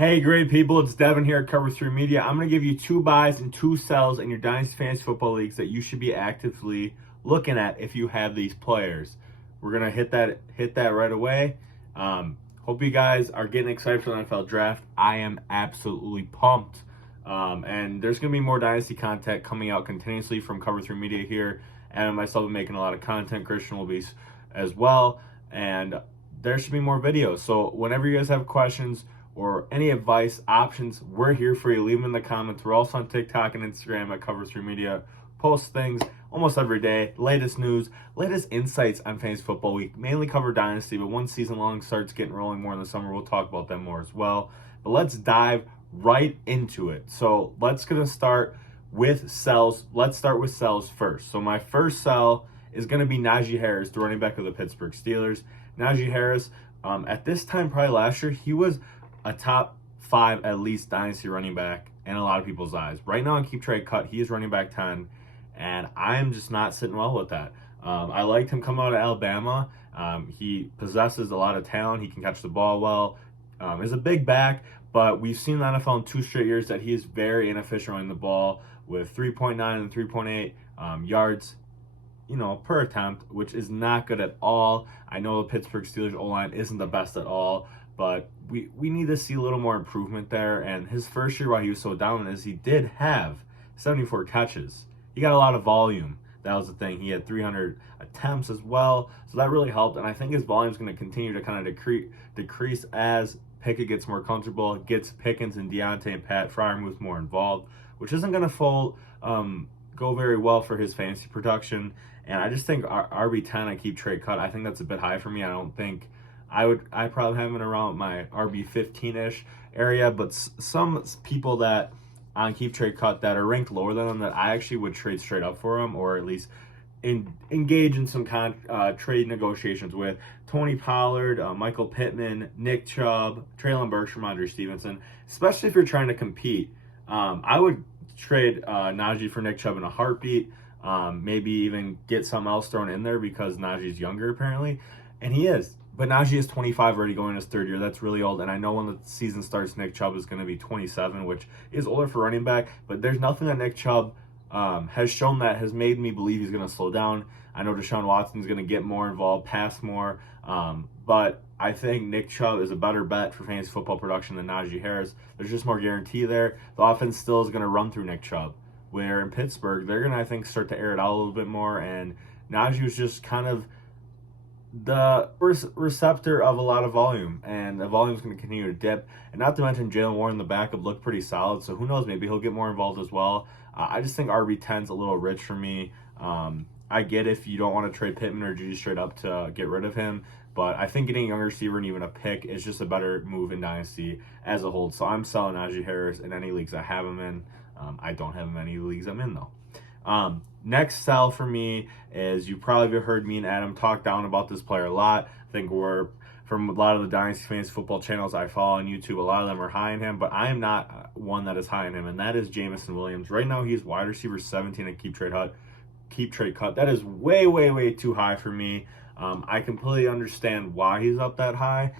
Hey, great people, it's Devin here at Cover 3 Media. I'm going to give you 2 buys and 2 sells in your Dynasty Fantasy Football Leagues that you should be actively looking at if you have these players. We're going to hit that right away. Hope you guys are getting excited for the NFL Draft. I am absolutely pumped. And there's going to be more Dynasty content coming out continuously from Cover 3 Media here. And myself am making a lot of content. Christian will be as well. And there should be more videos. So whenever you guys have questions or any advice, options, we're here for you. Leave them in the comments. We're also on TikTok and Instagram at Cover 3 Media. Post things almost every day. Latest news, latest insights on Fantasy Football Week. Mainly cover Dynasty, but once season long starts getting rolling more in the summer, we'll talk about them more as well. But let's dive right into it. So let's gonna start with sells. Let's start with sells first. So my first sell is going to be Najee Harris, the running back of the Pittsburgh Steelers. Najee Harris, at this time probably last year, he was a top 5 at least Dynasty running back in a lot of people's eyes. Right now in Keep Trade Cut, he is running back 10, and I'm just not sitting well with that. I liked him coming out of Alabama. He possesses a lot of talent. He can catch the ball well. Is a big back, but we've seen in the NFL in 2 straight years that he is very inefficient running the ball with 3.9 and 3.8 yards per attempt, which is not good at all. I know the Pittsburgh Steelers O-line isn't the best at all, but we need to see a little more improvement there. And his first year, while he was so dominant, is he did have 74 catches. He got a lot of volume. That was the thing. He had 300 attempts as well, so that really helped. And I think his volume is going to continue to kind of decrease as Pickett gets more comfortable, gets Pickens and Deontay and Pat Freiermuth more involved, which isn't going to go very well for his fantasy production. And I just think RB10 I keep trade cut. I think that's a bit high for me. I don't think I probably have him around my RB15-ish area, but some people that on keep trade cut that are ranked lower than him that I actually would trade straight up for him, or at least engage in some trade negotiations with Tony Pollard, Michael Pittman, Nick Chubb, Traylon Burks, Andre Stevenson, especially if you're trying to compete. I would trade Najee for Nick Chubb in a heartbeat. Maybe even get something else thrown in there because Najee's younger apparently, and he is. But Najee is 25 already, going in his 3rd year. That's really old. And I know when the season starts, Nick Chubb is going to be 27, which is older for running back. But there's nothing that Nick Chubb has shown that has made me believe he's going to slow down. I know Deshaun Watson is going to get more involved, pass more. But I think Nick Chubb is a better bet for fantasy football production than Najee Harris. There's just more guarantee there. The offense still is going to run through Nick Chubb. Where in Pittsburgh, they're going to, I think, start to air it out a little bit more. And Najee was just kind of the receptor of a lot of volume. And the volume is going to continue to dip. And not to mention, Jalen Warren, the backup, looked pretty solid. So who knows, maybe he'll get more involved as well. I just think RB10 is a little rich for me. I get if you don't want to trade Pittman or Juju straight up to get rid of him. But I think getting a young receiver and even a pick is just a better move in Dynasty as a whole. So I'm selling Najee Harris in any leagues I have him in. I don't have him in any leagues I'm in, though. Next sell for me is, you probably have heard me and Adam talk down about this player a lot. I think from a lot of the Dynasty Fantasy Football channels I follow on YouTube, a lot of them are high on him, but I am not one that is high on him, and that is Jameson Williams. Right now, he's wide receiver 17 at Keep Trade Cut. That is way, way, way too high for me. I completely understand why he's up that high,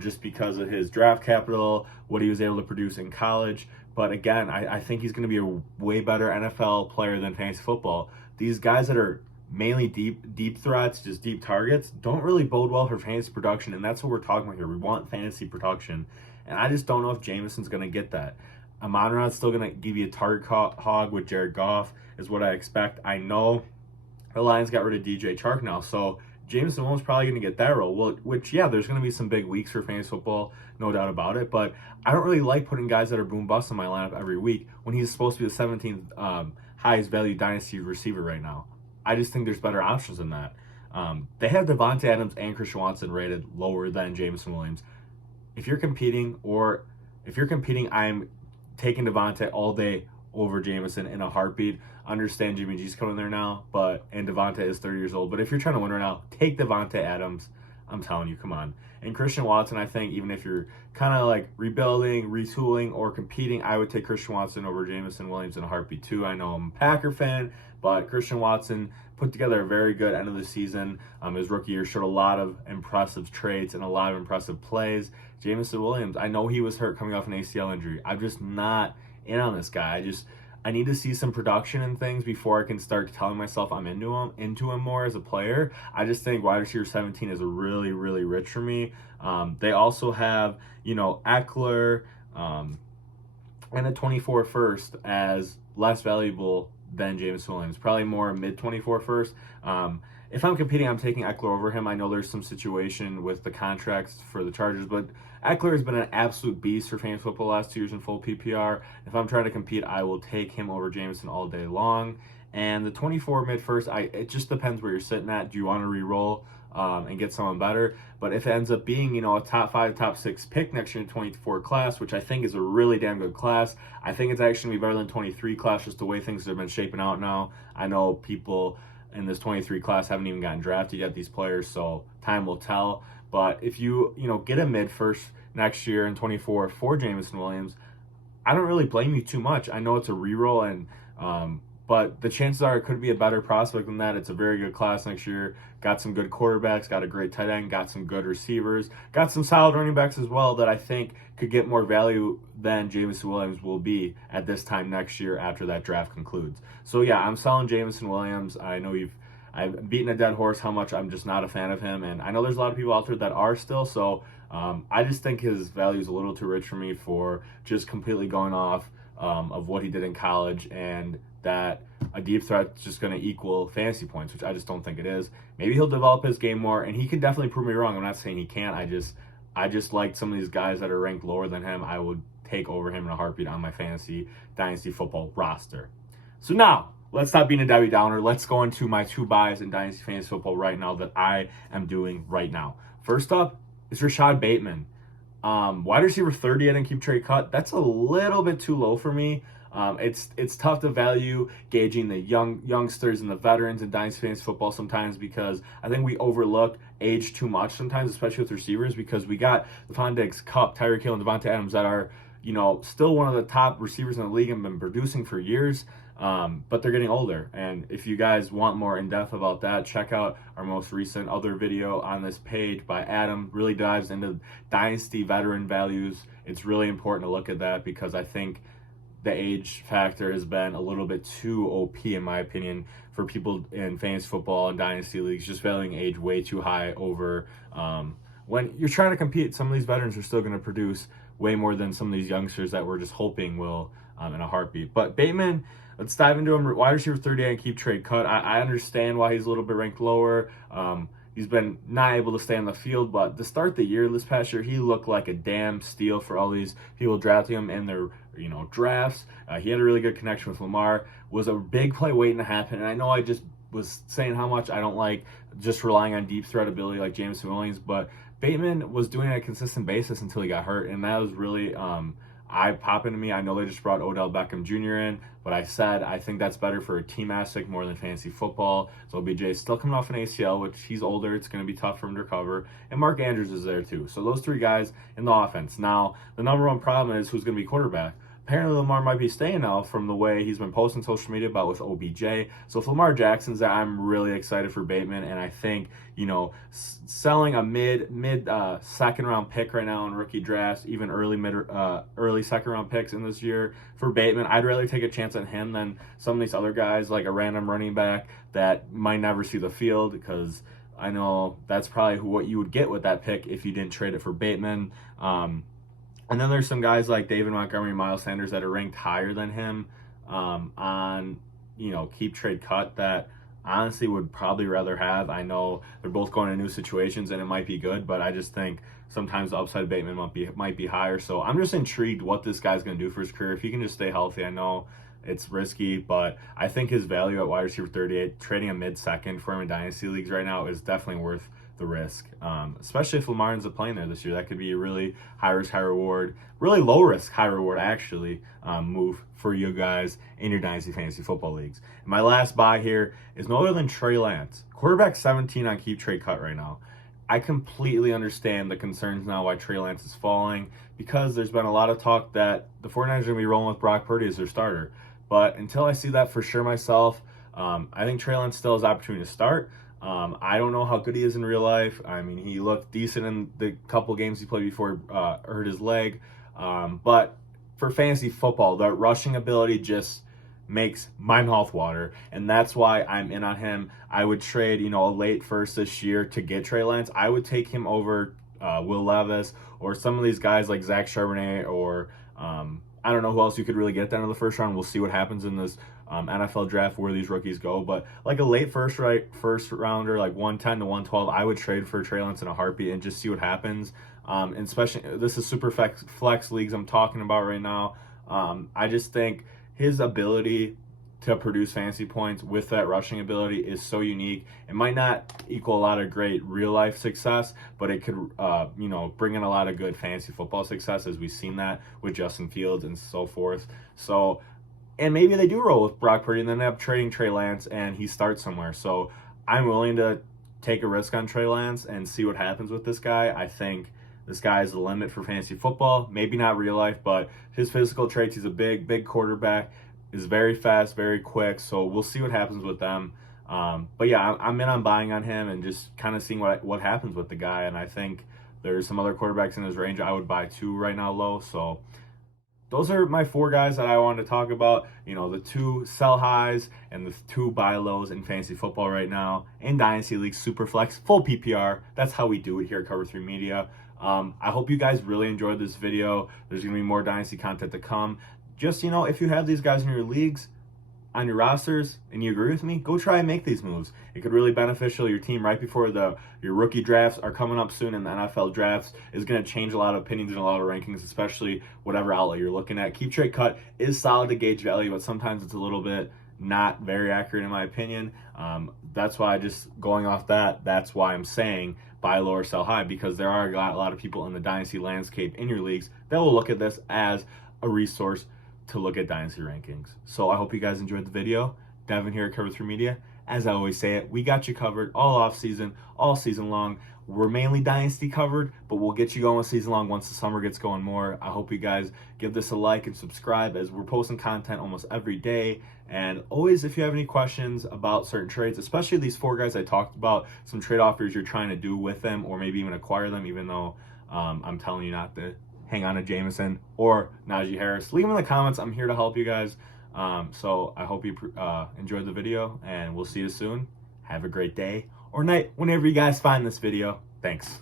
just because of his draft capital, what he was able to produce in college. But again, I think he's going to be a way better NFL player than fantasy football. These guys that are mainly deep threats, just deep targets, don't really bode well for fantasy production, and that's what we're talking about here. We want fantasy production, and I just don't know if Jameson's going to get that. Amon-Ra's still going to give you a target hog with Jared Goff, is what I expect. I know the Lions got rid of DJ Chark now, so Jameson Williams probably going to get that role. Well, which, yeah, there's going to be some big weeks for fantasy football, no doubt about it. But I don't really like putting guys that are boom bust in my lineup every week when he's supposed to be the 17th highest value Dynasty receiver right now. I just think there's better options than that. They have Devontae Adams and Christian Watson rated lower than Jameson Williams. If you're competing, I'm taking Devontae all day over Jameson in a heartbeat. Understand Jimmy G's coming there now, and Devontae is 30 years old. But if you're trying to win right now, take Devontae Adams. I'm telling you, come on. And Christian Watson, I think, even if you're kind of like rebuilding, retooling, or competing, I would take Christian Watson over Jameson Williams in a heartbeat too. I know I'm a Packer fan, but Christian Watson put together a very good end of the season. His rookie year showed a lot of impressive traits and a lot of impressive plays. Jameson Williams, I know he was hurt coming off an ACL injury. I'm just not in on this guy. I need to see some production and things before I can start telling myself I'm into him more as a player. I just think wide receiver 17 is a really, really rich for me. They also have, Eckler and a 24 first as less valuable than Jameson Williams. Probably more mid 24 first. If I'm competing, I'm taking Eckler over him. I know there's some situation with the contracts for the Chargers, but Eckler has been an absolute beast for fantasy football the last 2 years in full PPR. If I'm trying to compete, I will take him over Jameson all day long. And the 24 mid first, it just depends where you're sitting at. Do you want to re-roll and get someone better? But if it ends up being, a top 5, top 6 pick next year in 24 class, which I think is a really damn good class, I think it's actually going to be better than 23 class, just the way things have been shaping out now. I know people in this 23 class haven't even gotten drafted yet, these players, so time will tell. But if you, get a mid first next year in 24 for Jameson Williams, I don't really blame you too much. I know it's a reroll, but the chances are it could be a better prospect than that. It's a very good class next year. Got some good quarterbacks, got a great tight end, got some good receivers, got some solid running backs as well that I think could get more value than Jameson Williams will be at this time next year after that draft concludes. So yeah, I'm selling Jameson Williams. I know I've beaten a dead horse how much I'm just not a fan of him, and I know there's a lot of people out there that are still, so I just think his value is a little too rich for me for just completely going off of what he did in college, and that a deep threat is just going to equal fantasy points, which I just don't think it is. Maybe he'll develop his game more, and he could definitely prove me wrong. I'm not saying he can't. I just like some of these guys that are ranked lower than him. I would take over him in a heartbeat on my fantasy dynasty football roster. So now, let's stop being a Debbie Downer. Let's go into my 2 buys in dynasty fantasy football right now that I am doing right now. First up is Rashad Bateman. Wide receiver 30, I didn't keep trade cut. That's a little bit too low for me. It's tough to value gauging the youngsters and the veterans in dynasty fantasy football sometimes, because I think we overlook age too much sometimes, especially with receivers, because we got Stephon Diggs, Kupp, Tyreek Hill, and Devontae Adams that are still one of the top receivers in the league and been producing for years. But they're getting older. And if you guys want more in-depth about that, check out our most recent other video on this page by Adam. Really dives into dynasty veteran values. It's really important to look at that, because I think the age factor has been a little bit too OP, in my opinion, for people in fantasy football and dynasty leagues, just valuing age way too high over when you're trying to compete. Some of these veterans are still going to produce way more than some of these youngsters that we're just hoping will in a heartbeat. But Bateman, let's dive into him. Wide receiver 30 and keep trade cut. I understand why he's a little bit ranked lower. He's been not able to stay on the field, but to start the year this past year, he looked like a damn steal for all these people drafting him in their drafts. He had a really good connection with Lamar. Was a big play waiting to happen. And I know I just was saying how much I don't like just relying on deep threat ability like Jameson Williams, but Bateman was doing it on a consistent basis until he got hurt, and that was really eye-popping to me. I know they just brought Odell Beckham Jr. in, but I said I think that's better for a team aspect more than fantasy football. So OBJ is still coming off an ACL, which he's older. It's going to be tough for him to recover. And Mark Andrews is there too. So those 3 guys in the offense. Now, the number one problem is who's going to be quarterback. Apparently Lamar might be staying now from the way he's been posting social media about with OBJ. So if Lamar Jackson's there, I'm really excited for Bateman, and I think selling a mid second round pick right now in rookie drafts, even early second round picks in this year for Bateman, I'd rather take a chance on him than some of these other guys like a random running back that might never see the field, because I know that's probably what you would get with that pick if you didn't trade it for Bateman. And then there's some guys like David Montgomery, Miles Sanders that are ranked higher than him on keep trade cut that honestly would probably rather have. I know they're both going to new situations and it might be good, but I just think sometimes the upside of Bateman might be higher. So I'm just intrigued what this guy's going to do for his career. If he can just stay healthy, I know it's risky, but I think his value at wide receiver 38, trading a mid-second for him in dynasty leagues right now is definitely worth the risk, especially if Lamar ends up playing there this year. That could be a really high risk, high reward, really low risk, high reward actually move for you guys in your dynasty fantasy football leagues. And my last buy here is no other than Trey Lance, quarterback 17 on keep trade cut right now. I completely understand the concerns now why Trey Lance is falling, because there's been a lot of talk that the 49ers are going to be rolling with Brock Purdy as their starter. But until I see that for sure myself, I think Trey Lance still has opportunity to start. I don't know how good he is in real life. I mean, he looked decent in the couple games he played before he hurt his leg. But for fantasy football, the rushing ability just makes my mouth water, and that's why I'm in on him. I would trade, a late first this year to get Trey Lance. I would take him over Will Levis or some of these guys like Zach Charbonnet, or I don't know who else you could really get at the end of the first round. We'll see what happens in this NFL draft where these rookies go. But like a late first rounder, like 110 to 112, I would trade for Trey Lance in a heartbeat and just see what happens. And especially, this is super flex leagues I'm talking about right now. I just think his ability to produce fantasy points with that rushing ability is so unique. It might not equal a lot of great real life success, but it could, bring in a lot of good fantasy football success, as we've seen that with Justin Fields and so forth. So, and maybe they do roll with Brock Purdy and then they end up trading Trey Lance and he starts somewhere. So I'm willing to take a risk on Trey Lance and see what happens with this guy. I think this guy is the limit for fantasy football. Maybe not real life, but his physical traits, he's a big quarterback, is very fast, very quick. So we'll see what happens with them. But yeah, I'm in on buying on him and just kind of seeing what happens with the guy. And I think there's some other quarterbacks in his range I would buy too right now low. So those are my 4 guys that I wanted to talk about. The 2 sell highs and the 2 buy lows in fantasy football right now in Dynasty League Superflex, full PPR. That's how we do it here at Cover 3 Media. I hope you guys really enjoyed this video. There's going to be more Dynasty content to come. Just, if you have these guys in your leagues, on your rosters, and you agree with me, go try and make these moves. It could really beneficial your team right before your rookie drafts are coming up soon, and the NFL drafts is going to change a lot of opinions and a lot of rankings, especially whatever outlet you're looking at. Keep Trade Cut is solid to gauge value, but sometimes it's a little bit not very accurate in my opinion. That's why going off that's why I'm saying buy low or sell high, because there are a lot of people in the Dynasty landscape in your leagues that will look at this as a resource to look at Dynasty rankings. So I hope you guys enjoyed the video. Devin here at Cover 3 Media. As I always say it, we got you covered all off season, all season long. We're mainly Dynasty covered, but we'll get you going with season long once the summer gets going more. I hope you guys give this a like and subscribe, as we're posting content almost every day. And always, if you have any questions about certain trades, especially these 4 guys I talked about, some trade offers you're trying to do with them or maybe even acquire them, even though I'm telling you not to hang on to Jameson or Najee Harris, leave them in the comments. I'm here to help you guys. So I hope you enjoyed the video, and we'll see you soon. Have a great day or night whenever you guys find this video. Thanks.